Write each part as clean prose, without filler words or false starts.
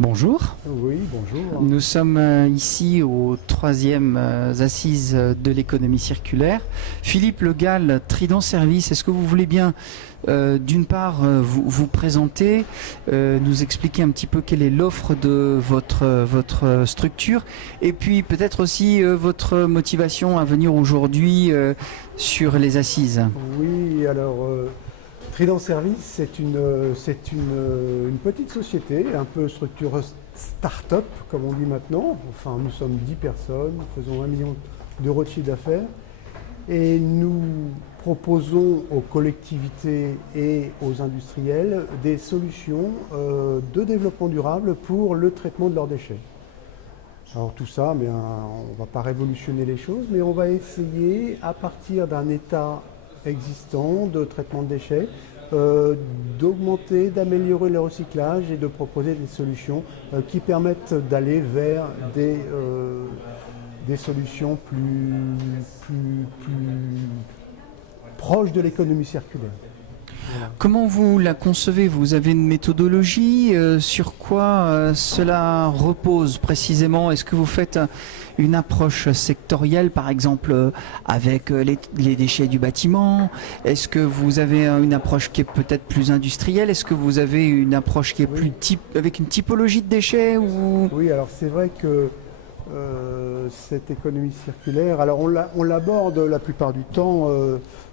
Bonjour. Oui, bonjour. Nous sommes ici aux troisièmes assises de l'économie circulaire. Philippe Le Gall, Trident Service, est-ce que vous voulez bien d'une part vous présenter, nous expliquer un petit peu quelle est l'offre de votre structure et puis peut-être aussi votre motivation à venir aujourd'hui sur les assises? Oui, alors Trident Service, c'est une petite société, un peu structure start-up, comme on dit maintenant. Enfin, nous sommes 10 personnes, nous faisons 1 million d'euros de chiffre d'affaires. Et nous proposons aux collectivités et aux industriels des solutions de développement durable pour le traitement de leurs déchets. Alors tout ça, mais on ne va pas révolutionner les choses, mais on va essayer, à partir d'un état existant de traitement de déchets, d'augmenter, d'améliorer le recyclage et de proposer des solutions qui permettent d'aller vers des solutions plus proches de l'économie circulaire. Voilà. Comment vous la concevez? Vous avez une méthodologie? Sur quoi cela repose précisément? Est-ce que vous faites une approche sectorielle, par exemple, avec les déchets du bâtiment? Est-ce que vous avez une approche qui est peut-être plus industrielle? Est-ce que vous avez une approche qui est plus avec une typologie de déchets ou... Oui, alors c'est vrai que cette économie circulaire, alors on l'aborde la plupart du temps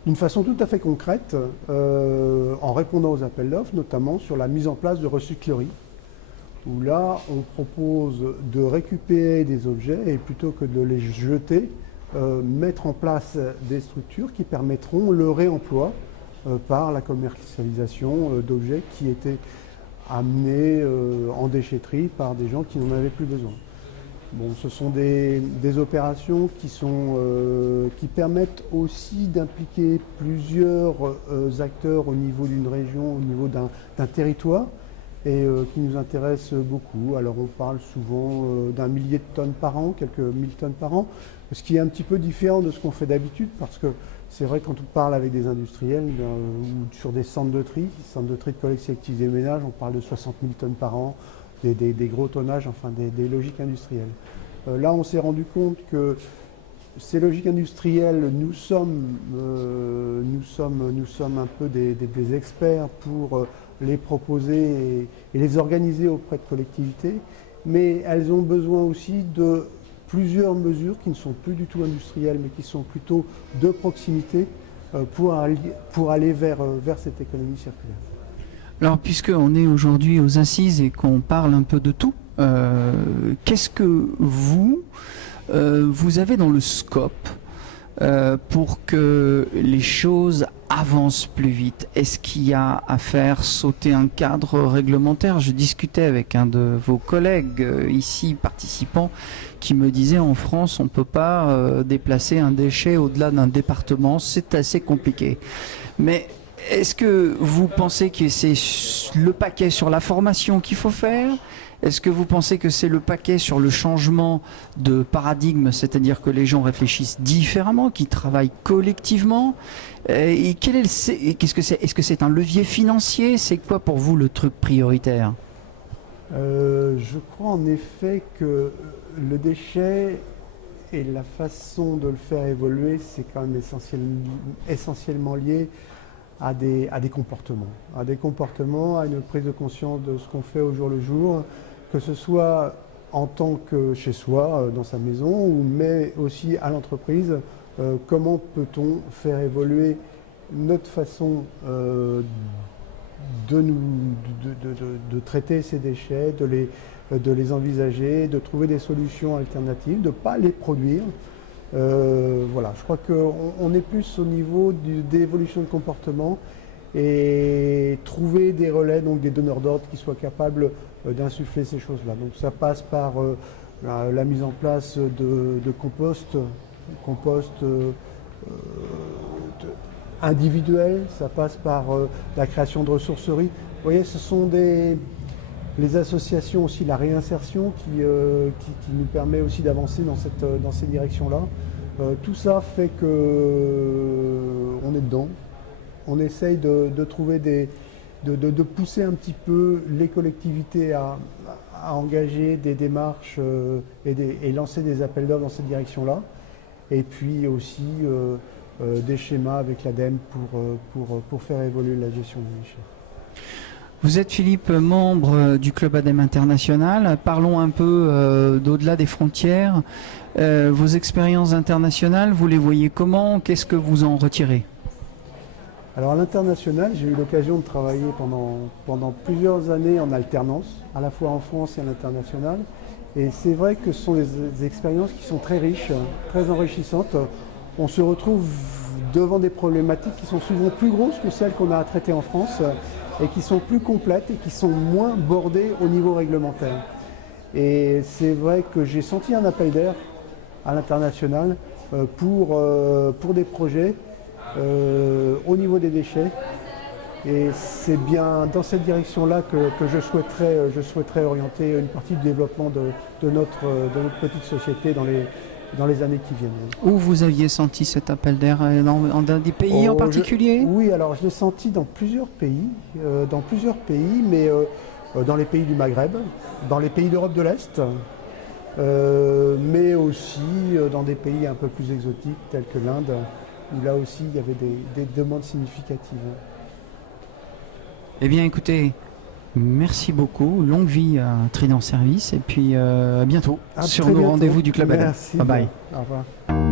d'une façon tout à fait concrète, en répondant aux appels d'offres, notamment sur la mise en place de recycleries, où là on propose de récupérer des objets et plutôt que de les jeter, mettre en place des structures qui permettront le réemploi par la commercialisation d'objets qui étaient amenés en déchetterie par des gens qui n'en avaient plus besoin. Bon, ce sont des opérations qui permettent aussi d'impliquer plusieurs acteurs au niveau d'une région, au niveau d'un territoire, et qui nous intéressent beaucoup. Alors on parle souvent d'un millier de tonnes par an, quelques 1000 tonnes par an, ce qui est un petit peu différent de ce qu'on fait d'habitude, parce que c'est vrai quand on parle avec des industriels ou sur des centres de tri de collecte sélective des ménages, on parle de 60 000 tonnes par an, des gros tonnages, enfin des logiques industrielles. Là, on s'est rendu compte que ces logiques industrielles, nous sommes un peu des experts pour les proposer et les organiser auprès de collectivités, mais elles ont besoin aussi de plusieurs mesures qui ne sont plus du tout industrielles, mais qui sont plutôt de proximité pour aller vers cette économie circulaire. Alors, puisqu'on est aujourd'hui aux assises et qu'on parle un peu de tout, qu'est-ce que vous avez dans le scope pour que les choses avancent plus vite? Est-ce qu'il y a à faire sauter un cadre réglementaire? Je discutais avec un de vos collègues ici, participants, qui me disait en France, on ne peut pas déplacer un déchet au-delà d'un département, c'est assez compliqué. Mais est-ce que vous pensez que c'est le paquet sur la formation qu'il faut faire? Est-ce que vous pensez que c'est le paquet sur le changement de paradigme, c'est-à-dire que les gens réfléchissent différemment, qu'ils travaillent collectivement? Et qu'est-ce que c'est? Est-ce que c'est un levier financier? C'est quoi pour vous le truc prioritaire? Je crois en effet que le déchet et la façon de le faire évoluer, c'est quand même essentiellement lié à des comportements, à une prise de conscience de ce qu'on fait au jour le jour, que ce soit en tant que chez soi, dans sa maison, mais aussi à l'entreprise. Comment peut-on faire évoluer notre façon de traiter ces déchets, de les envisager, de trouver des solutions alternatives, de ne pas les produire. Voilà, je crois qu'on est plus au niveau d'évolution de comportement et trouver des relais, donc des donneurs d'ordre qui soient capables d'insuffler ces choses-là. Donc ça passe par la mise en place de compost individuel, ça passe par la création de ressourceries. Vous voyez, ce sont les associations aussi, la réinsertion qui nous permet aussi d'avancer dans ces directions-là. Tout ça fait qu'on est dedans. On essaye de trouver de pousser un petit peu les collectivités à à engager des démarches et lancer des appels d'offres dans cette direction-là. Et puis aussi des schémas avec l'ADEME pour faire évoluer la gestion des déchets. Vous êtes, Philippe, membre du Club ADEME International. Parlons un peu d'au-delà des frontières. Vos expériences internationales, vous les voyez comment? Qu'est-ce que vous en retirez? Alors à l'international, j'ai eu l'occasion de travailler pendant plusieurs années en alternance, à la fois en France et à l'international. Et c'est vrai que ce sont des expériences qui sont très riches, très enrichissantes. On se retrouve devant des problématiques qui sont souvent plus grosses que celles qu'on a à traiter en France et qui sont plus complètes et qui sont moins bordées au niveau réglementaire. Et c'est vrai que j'ai senti un appel d'air à l'international pour des projets au niveau des déchets. Et c'est bien dans cette direction-là que je souhaiterais orienter une partie du développement de notre petite société dans les années qui viennent. Où vous aviez senti cet appel d'air? Dans des pays en particulier? Oui, alors je l'ai senti dans plusieurs pays, mais dans les pays du Maghreb, dans les pays d'Europe de l'Est, mais aussi dans des pays un peu plus exotiques tels que l'Inde, où là aussi il y avait des demandes significatives. Eh bien, écoutez, merci beaucoup. Longue vie à Trident Service et puis à bientôt sur nos rendez-vous du Club ADEME. Merci. Bye bye. Au revoir.